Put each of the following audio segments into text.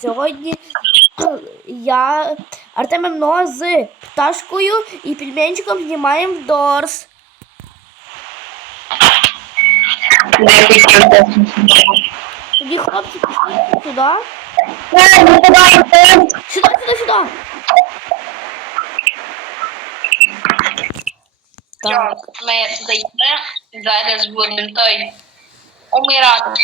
Сьогодні я Артем МНО з пташкою і пельменчиком знімаємо Дорс. Тоді хлопці пішли сюди. Сюди, сюди, сюди. Так. Ми туди йдемо, зараз будемо той умирати.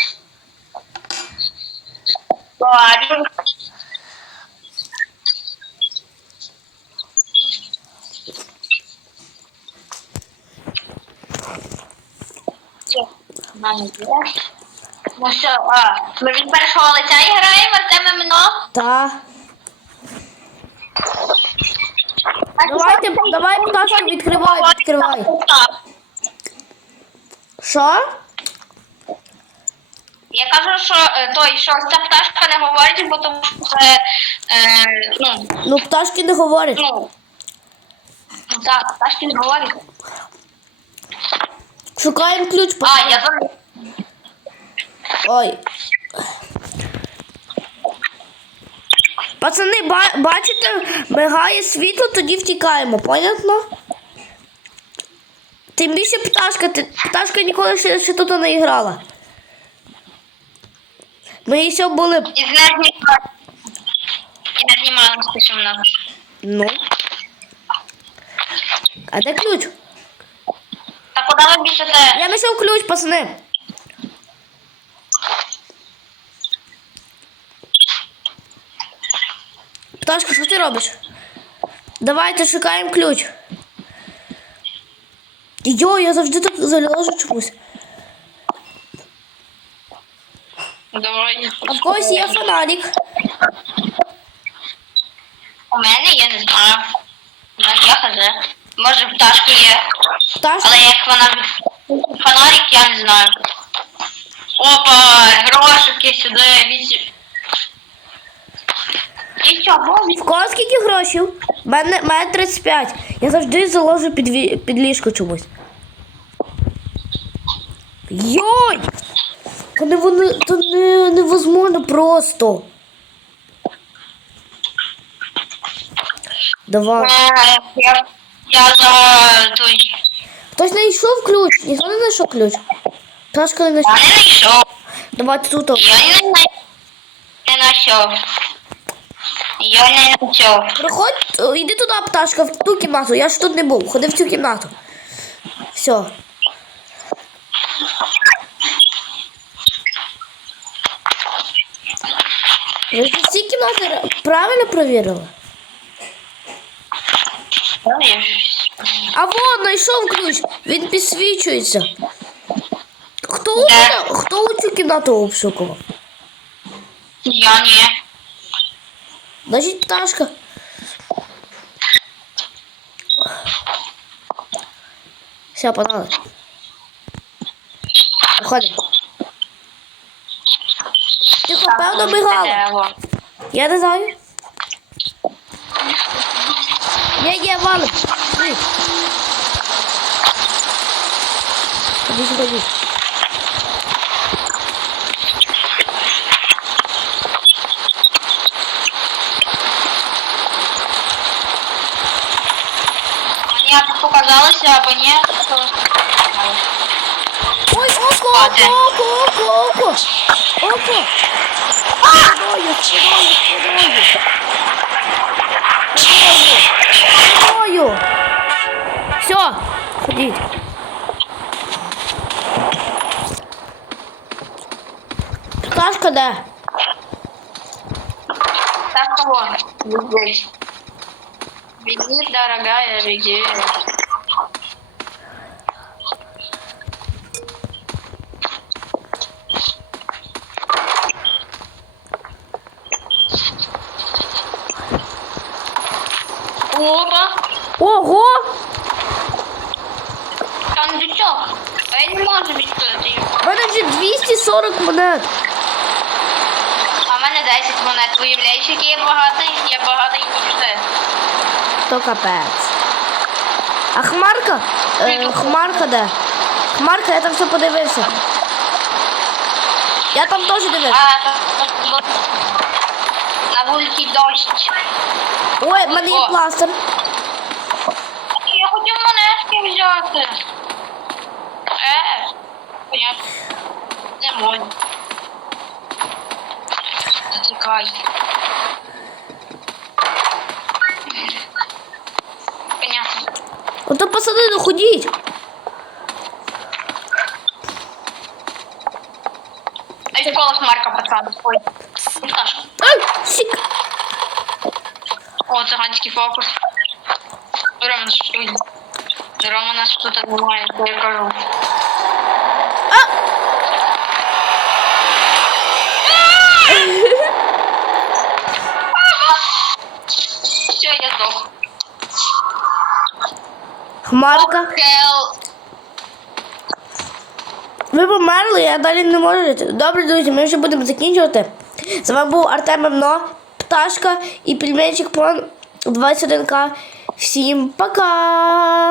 Все, в. Ну що, а, ми від першого лиця граємо, Артем Мино. Та. Давайте, давай пташку відкривай, відкривай. Що? Я кажу, що е, той, що ця пташка не говорить, бо тому що це, е, ну, Ну, пташки не говорять. ну, так, пташки не говорять. Шукаємо ключ. А, я за Ой. Пацани, ба- бачите, мигає світло, тоді втікаємо, понятно? Тим більше пташка, ти- пташка ніколи ще, ще тут не грала. Ми її ще були. І з не знімаю. І не не спішимо на Ну. А де ключ? Та куди ви біжите? Я знайшов ключ, пацани. Пташка, що ти робиш? Давайте шукаємо ключ. Йо, я завжди так залежу чомусь. Давай. А в когось є фонарик. У мене я не знаю. У мене є хз. Може в пташки є. Пташка. Але як вона фонарик, я не знаю. Опа, грошики сюди, вісім. В кого скільки грошей? У мене, мене 35. Я завжди заложу під, ві- під ліжко чомусь. Йой! То не, вони, то не, невозможно просто. Давай. Е, Я, я за той. Хтось знайшов ключ. Ніхто не знайшов ключ. Пташка не Я знайшов. не знайшов. Давайте тут. Я не знайшов. Не знайшов. Я не знайшов. Проходь, о, іди туди, пташка, в ту кімнату. Я ж тут не був. Ходи в цю кімнату. Все. Ви ж всі кімнати ра- правильно провірили? А вон, знайшов ключ. Він підсвічується. Хто, у мене- хто у цю кімнату обшукував? Я не. Значить, пташка. Все, погнали. Виходимо. Тихо, певно, мигала. Я не знаю. Є, є, валим. Ходи сюди, ходи. Мені показалося, або ні. то- Ой, око, око, око, око, око. Око. Спиною, спиною, спиною. Спиною. Спиною. Все, ходіть. Пташка де? Так кого? Беги. Беги, дорогая, беги. Опа! Ого! Сундучок. А я не можу відкрити його. У мене вже 240 монет. А в мене 10 монет. Виявляєш, який я багатий? Я багатий ніж. То капець. А хмарка? Е, хмарка де? Хмарка, я там все подивився. Я там теж дивився. А, на вулиці дощ. Ой, в мене є пластир. Хотів монетки. Е, понятно. Не можна. Зачекай. Понятно. Ото пацани, ну ходіть. А від колос Марка пацан. Ой. Пташка. Ай, сік. О, циганський фокус. Рома, що? Рома нас тут немає, то я кажу. Все, я здох. Хмарка. Ви померли, я далі не можу жити. Добре, друзі, ми вже будемо закінчувати. З вами був Артем Мемно, Пташка і пельменчик План 21К. Всім пока!